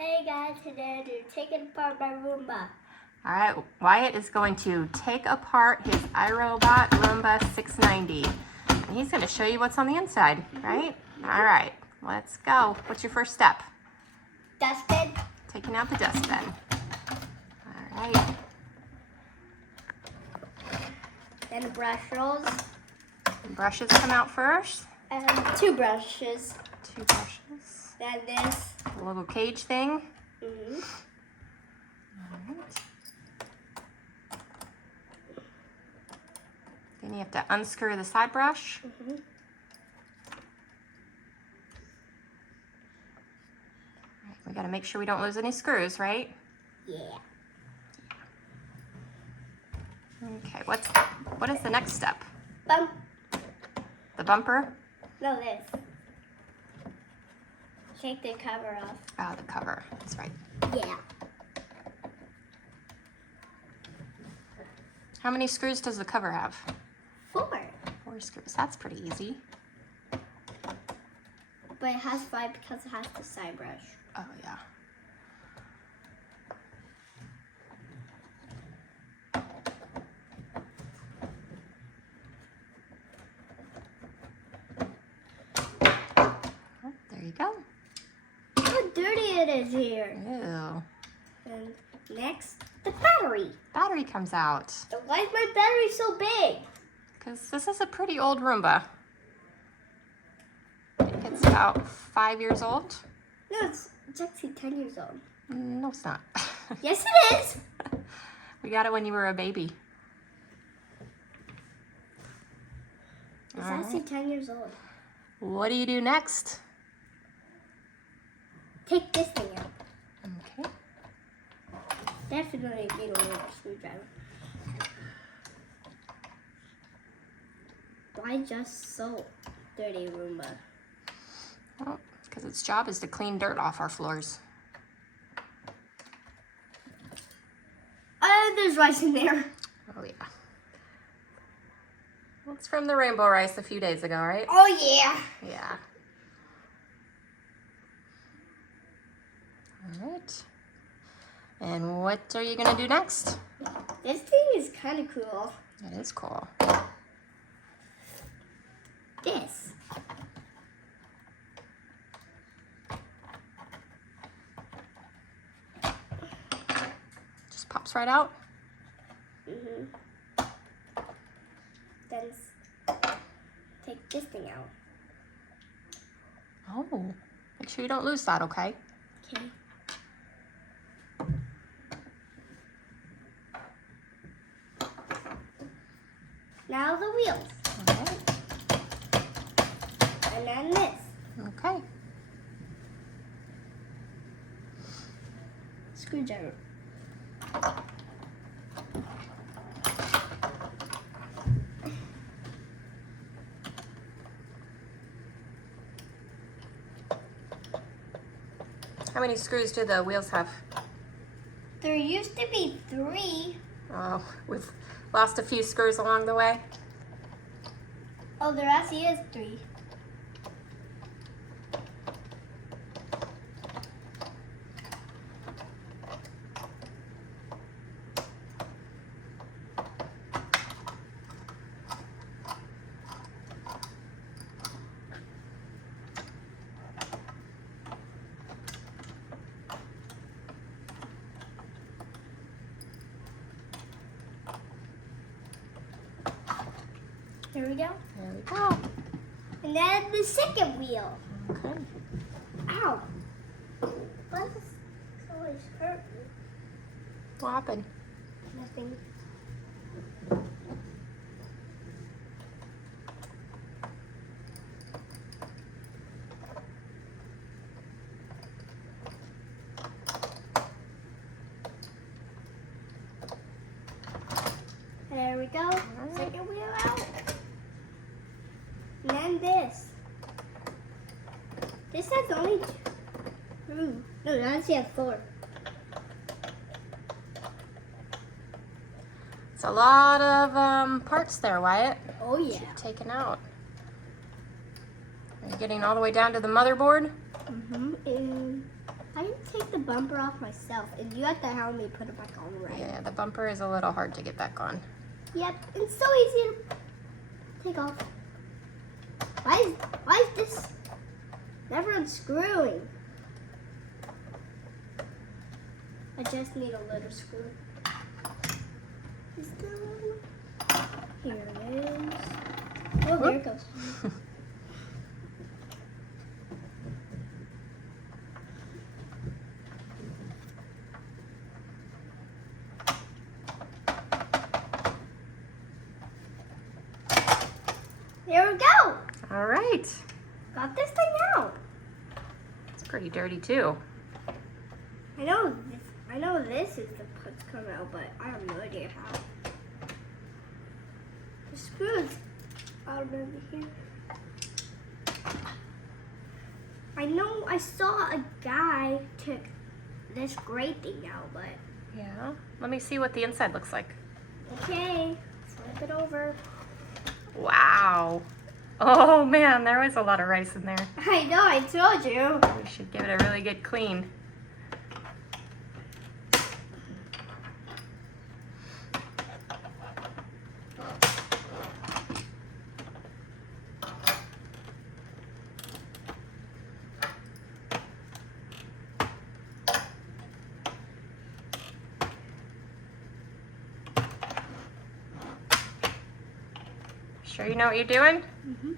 Hey guys, today we're taking apart my Roomba. All right, Wyatt is going to take apart his iRobot Roomba 690. And he's going to show you what's on the inside, right? All right, let's go. What's your first step? Dustbin. Taking out the dustbin. All right. Then the brush rolls. The brushes come out first. And two brushes. Two brushes. Then this. A little cage thing. Mm-hmm. All right. Then you have to unscrew the side brush. Mm-hmm. We got to make sure we don't lose any screws, right? Yeah. Okay, what is the next step? Bump. The bumper? No, this. Take the cover off. Oh, the cover. That's right. Yeah. How many screws does the cover have? 4. 4 screws. That's pretty easy. But it has 5 because it has the side brush. Oh, yeah. Oh, there you go. How dirty it is here. Ew. And next, the battery. Battery comes out. Why is my battery so big? Because this is a pretty old Roomba. I think it's about 5 years old. No, it's actually 10 years old. No, it's not. Yes, it is. We got it when you were a baby. It's All actually right. 10 years old. What do you do next? Take this thing out. Okay. Definitely need a little screwdriver. Why just so dirty, Roomba? Well, because its job is to clean dirt off our floors. There's rice in there. Oh, yeah. Well, it's from the rainbow rice a few days ago, right? Oh, yeah. Yeah. All right. And what are you going to do next? This thing is kind of cool. It is cool. This. Just pops right out. Mm-hmm. Then take this thing out. Oh, make sure you don't lose that, okay? Okay. Now the wheels. All right. And then this. Okay. Screwdriver. How many screws do the wheels have? There used to be 3. Oh, we've lost a few screws along the way. Oh, there actually is 3. Here we go. There we go. And then the second wheel. Okay. Ow. Why does this always hurt me? What happened? Nothing. There we go. Second wheel out. And then this. This has only 2. No, it actually has 4. It's a lot of parts there, Wyatt. Oh yeah. You've taken out. Are you getting all the way down to the motherboard? Mm-hmm. And I didn't take the bumper off myself, and you have to help me put it back on right. Yeah, the bumper is a little hard to get back on. Yep, it's so easy to take off. Why is this never unscrewing? I just need a little screw. Is there one? Here it is. Oh, there it goes. There we go. All right. Got this thing out. It's pretty dirty too. I know this is the parts come out, but I have no idea how. The screws out over here. I know I saw a guy took this gray thing out, but Yeah. Let me see what the inside looks like. okay, flip it over. Wow. Oh man, there was a lot of rice in there. I know, I told you. We should give it a really good clean. Sure you know what you're doing? Mm-hmm.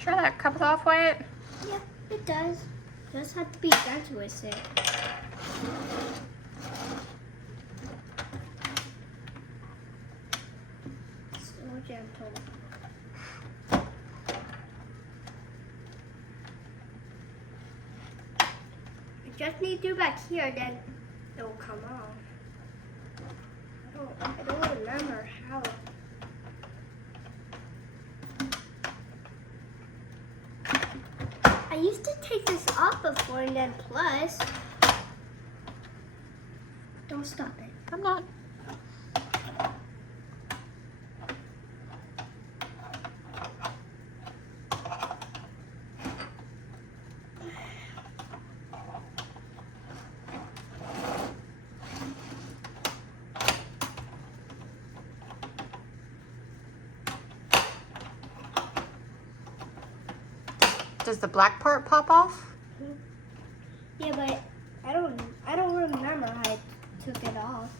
Sure that comes off, Wyatt? Yep, it does. Just have to be gentle with it. So gentle. I just need to do back here, then it will come off. I don't remember how. I used to take this off before and then plus. Don't stop it. I'm not. Does the black part pop off? Yeah, but I don't remember how I took it off.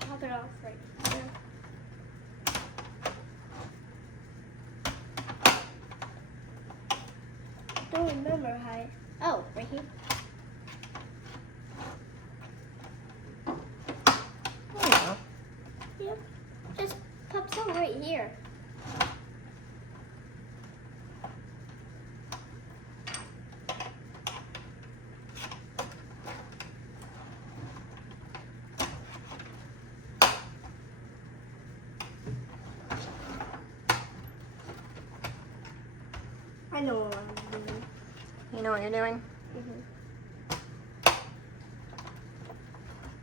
Pop it off right here. Don't remember how oh, right here. There you go. Yep. Just pops out right here. I know what I'm doing. You know what you're doing?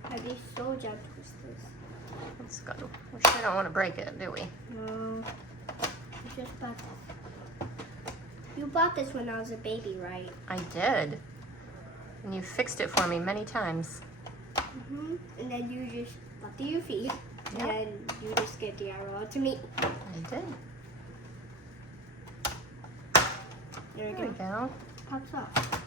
I'd be so gentle with this. Let's go. We sure don't want to break it, do we? No. I just bought this. You bought this when I was a baby, right? I did. And you fixed it for me many times. And then you just bought the UV. Yep. And then you just gave the iRobot to me. I did. There we There we go. go. Pops off.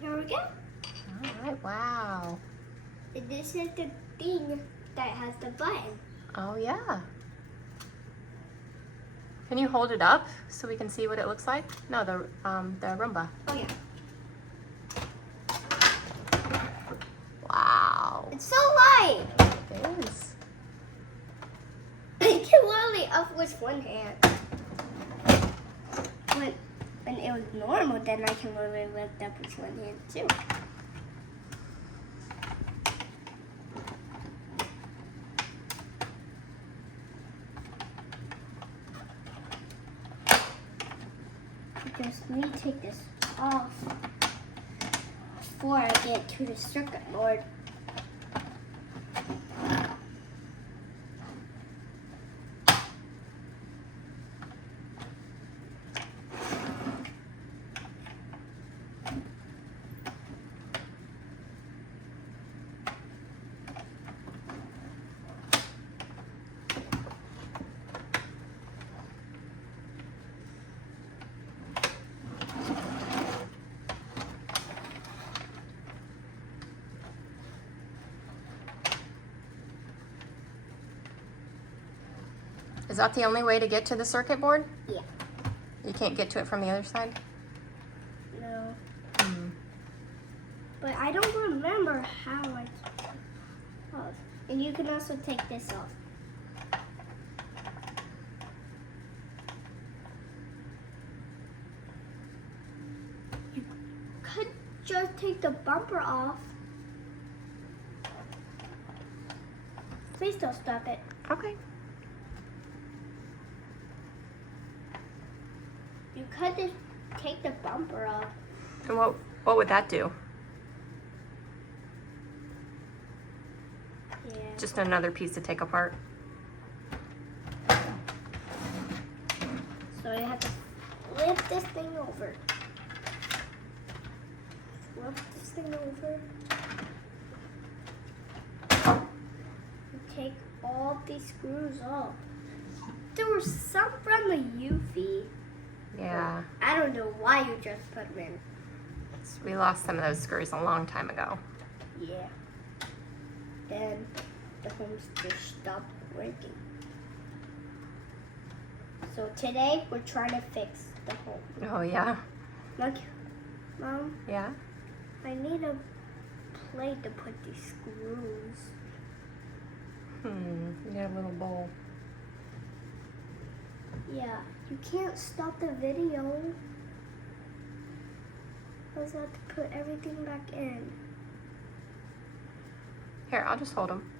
Here we go. All right, wow. And this is the thing that has the button. Oh, yeah. Can you hold it up so we can see what it looks like? No, the Roomba. Oh yeah. Wow. It's so light. It is. I can literally up with one hand. When it was normal, then I can literally lift up with one hand too. Just need to take this off before I get to the circuit board. Is that the only way to get to the circuit board? Yeah. You can't get to it from the other side? No. Hmm. But I don't remember how I took it off. And you can also take this off. You could just take the bumper off. Please don't stop it. Okay. You could just take the bumper off. And what would that do? Yeah. Just another piece to take apart? So you have to flip this thing over. Flip this thing over. And take all these screws off. There were some from the UV. Yeah. I don't know why you just put them in. We lost some of those screws a long time ago. Yeah. Then the homes just stopped working. So today we're trying to fix the home. Oh, yeah? Look, Mom, Yeah? I need a plate to put these screws. You got a little bowl. Yeah, you can't stop the video. I just have to put everything back in. Here, I'll just hold them.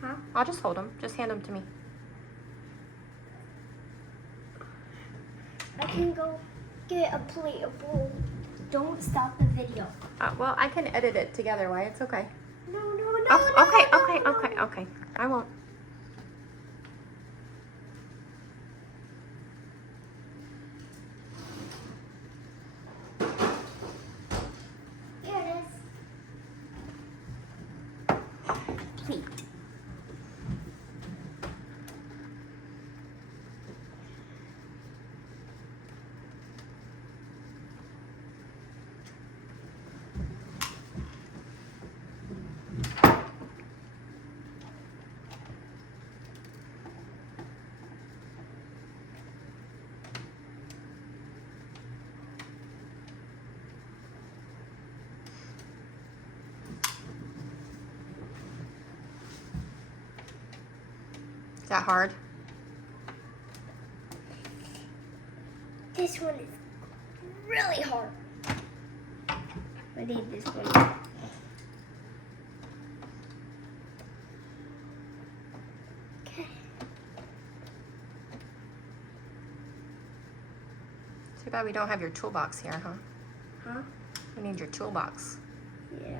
Huh? I'll just hold them. Just hand them to me. I can go get a plate of bowl. Don't stop the video. Well, I can edit it together, Wyatt. It's okay. No. Okay. I won't. Here it is. Plate. Is that hard? This one is really hard. I need this one. Okay. Too bad we don't have your toolbox here, huh? Huh? We need your toolbox. Yeah.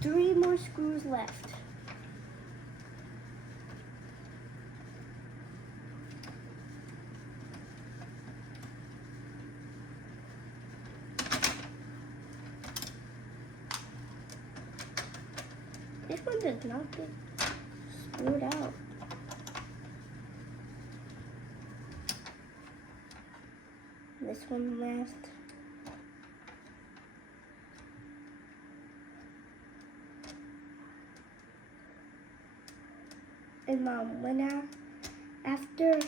Three more screws left. This one does not get screwed out. This one last. And Mom, after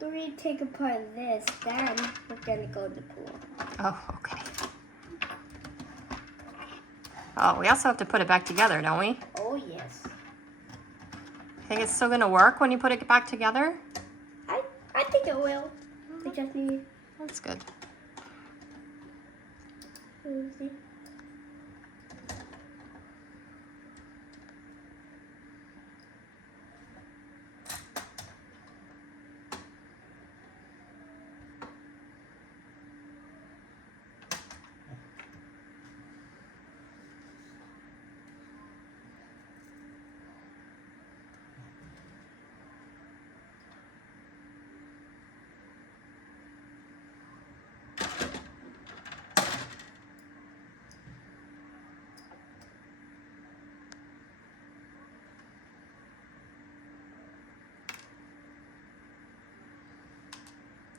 we take apart this, then we're gonna go in the pool. Oh, okay. Oh, we also have to put it back together, don't we? Oh yes. Think it's still gonna work when you put it back together? I think it will. I just need. That's good. See?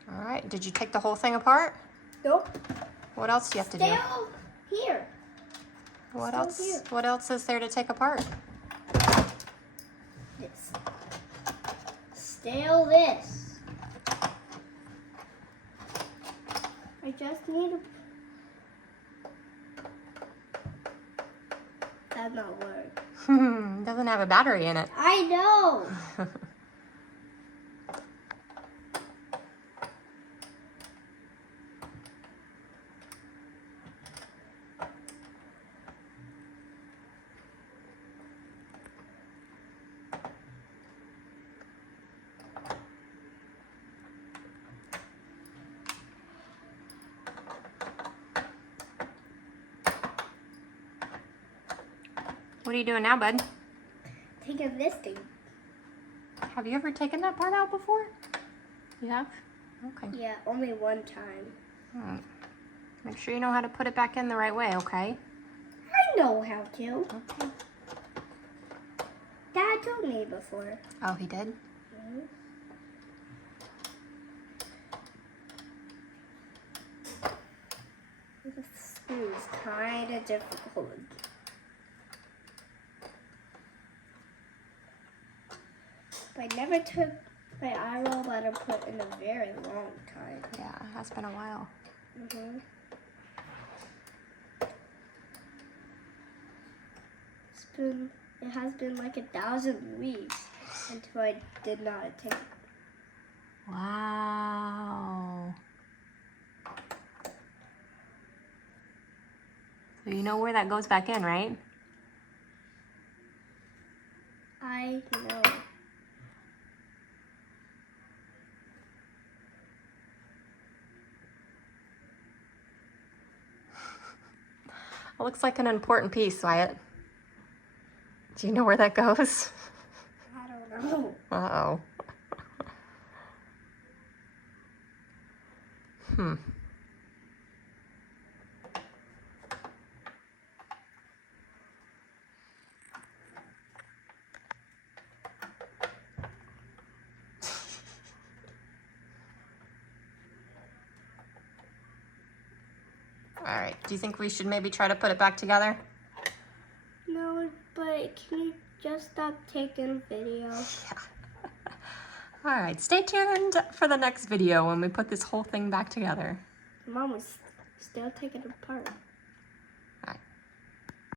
All right, did you take the whole thing apart? Nope. What else do you have to do? Still here. What still else? here. What else is there to take apart? This. Still this. I just need to. That not work. Doesn't have a battery in it. I know. What are you doing now, bud? Taking this thing. Have you ever taken that part out before? You have? Okay. Yeah, only one time. All right. Make sure you know how to put it back in the right way, okay? I know how to. Okay. Dad told me before. Oh, he did? The screw is kind of difficult. But I never took my iRobot apart in a very long time. Yeah, it has been a while. It has been like 1,000 weeks until I did not take it. Wow. So you know where that goes back in, right? I know. It looks like an important piece, Wyatt. Do you know where that goes? I don't know. Uh-oh. All right, do you think we should maybe try to put it back together? No, but can you just stop taking video? Yeah. All right, stay tuned for the next video when we put this whole thing back together. Mom was still taking it apart.